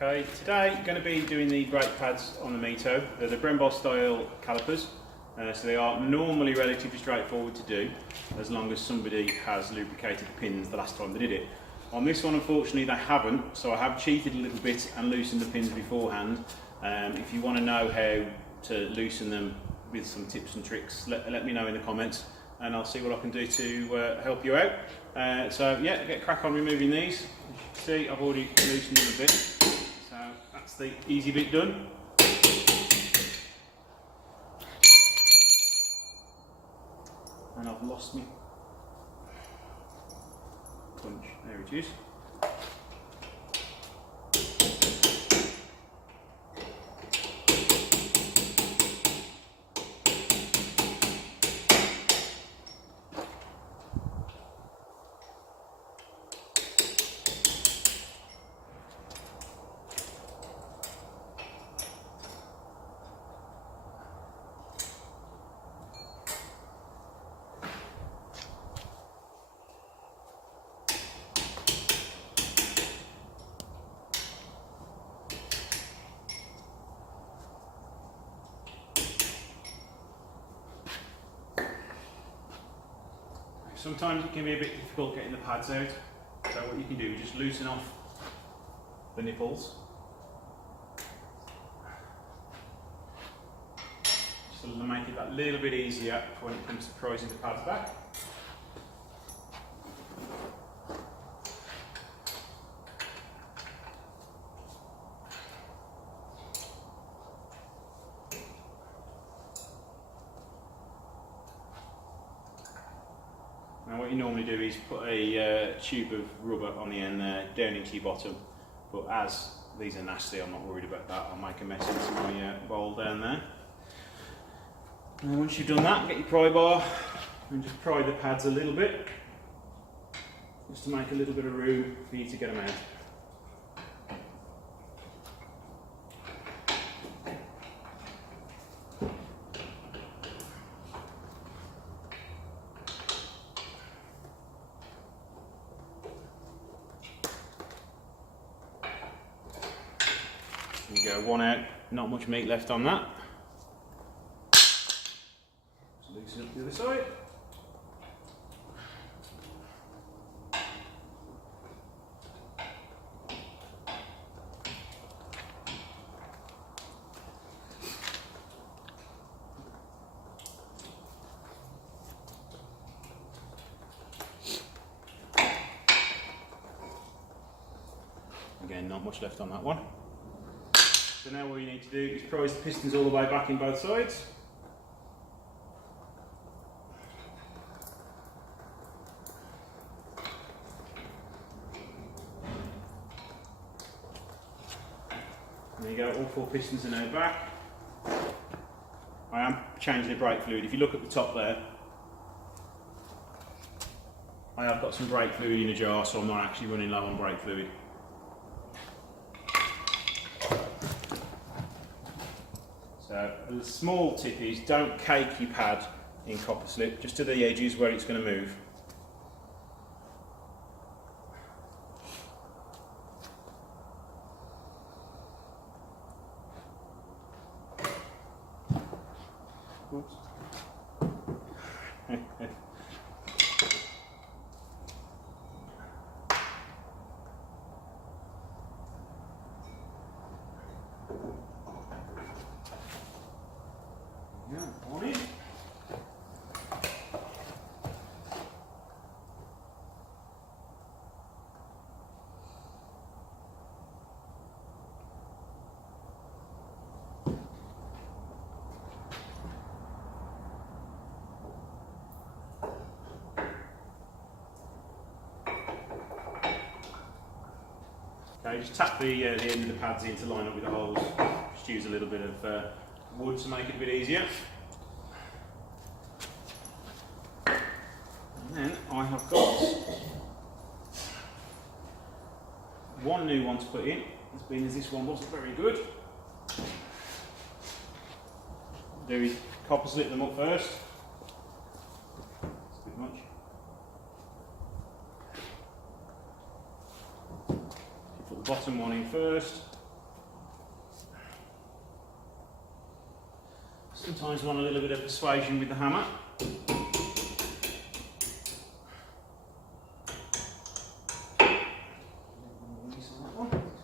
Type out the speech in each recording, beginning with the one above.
Okay, today I'm going to be doing the brake pads on the Mito. They're the Brembo style calipers, so they are normally relatively straightforward to do as long as somebody has lubricated the pins the last time they did it. On this one unfortunately they haven't, so I have cheated a little bit and loosened the pins beforehand. If you want to know how to loosen them with some tips and tricks, let me know in the comments and I'll see what I can do to help you out. So yeah, get crack on removing these. As you can see, I've already loosened them a bit, so that's the easy bit done. And I've lost me punch, there it is. Sometimes it can be a bit difficult getting the pads out, so what you can do is just loosen off the nipples, just to make it that little bit easier for when it comes to prising the pads back. Now what you normally do is put a tube of rubber on the end there, down into your bottom, but as these are nasty I'm not worried about that. I'll make a mess into my bowl down there. And once you've done that, get your pry bar and just pry the pads a little bit, just to make a little bit of room for you to get them out. You go one out, not much meat left on that. Just loosen up the other side. Again, not much left on that one. So now what you need to do is prise the pistons all the way back in both sides. There you go, all four pistons are now back. I am changing the brake fluid. If you look at the top there, I have got some brake fluid in a jar, so I'm not actually running low on brake fluid. So a small tip is don't cake your pad in copper slip, just to the edges where it's going to move. Oops. Yeah, on in. Okay, just tap the end of the pads in to line up with the holes. Just use a little bit of wood to make it a bit easier. And then I have got one new one to put in, as being as this one wasn't very good. Do is copper slip them up first. That's a bit much. Put the bottom one in first. Sometimes want a little bit of persuasion with the hammer.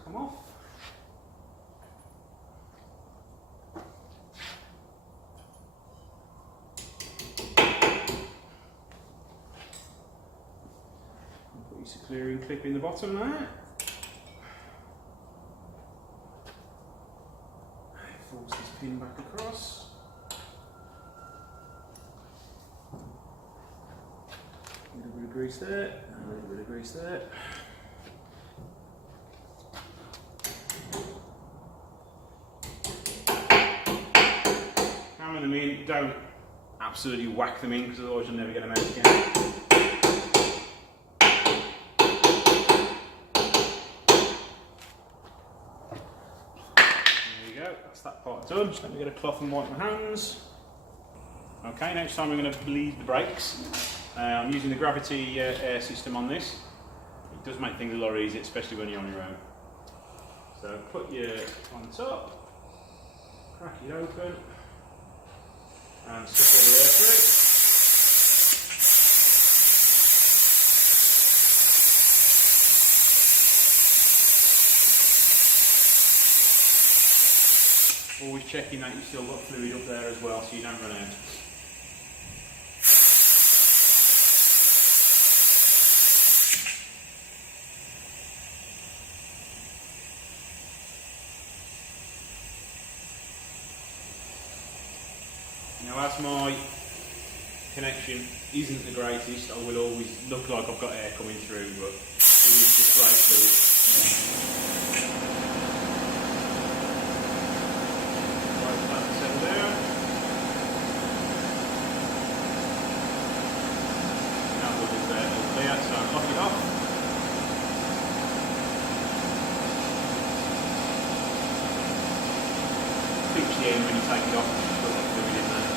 Come off. Put your clearing clip in the bottom there. Force this pin back across. A little bit of grease there, and a little bit of grease there. Hammer them in, don't absolutely whack them in because otherwise you'll never get them out again. That's that part done. Let me get a cloth and wipe my hands. Okay, next time I'm going to bleed the brakes. I'm using the gravity air system on this. It does make things a lot easier, especially when you're on your own. So put your on top, crack it open, and suck all the air through. Always checking that you've still got fluid up there as well so you don't run out. Now as my connection isn't the greatest, I will always look like I've got air coming through, but it is just great fluid. So lock it off. Pinch the end when you take it off, just put that fluid in there.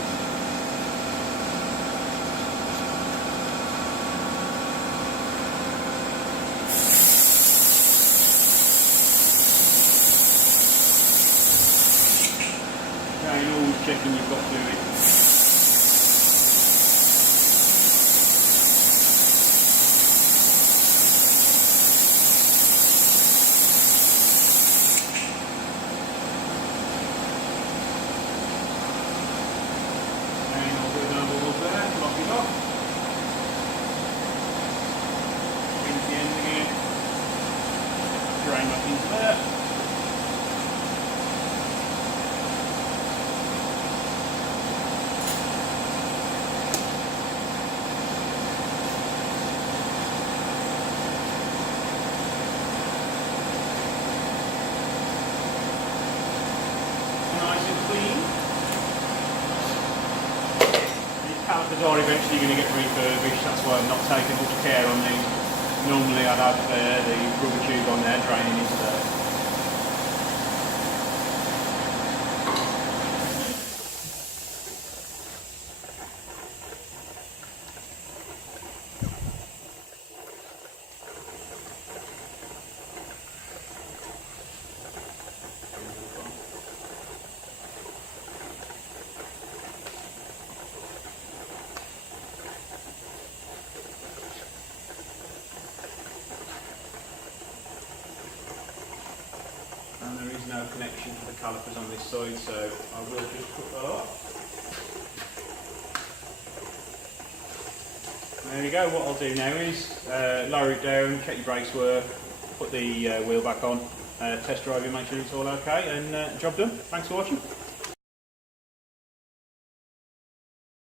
Okay, and always checking you've got fluid. Drain back into there. Nice and clean. These calipers are eventually going to get refurbished, that's why I'm not taking much care on these. Normally I'd have the rubber tube on there draining into there. And there is no connection to the calipers on this side, so I will just put that off. There we go. What I'll do now is lower it down, check your brakes work, put the wheel back on, test drive it, make sure it's all okay, and job done. Thanks for watching.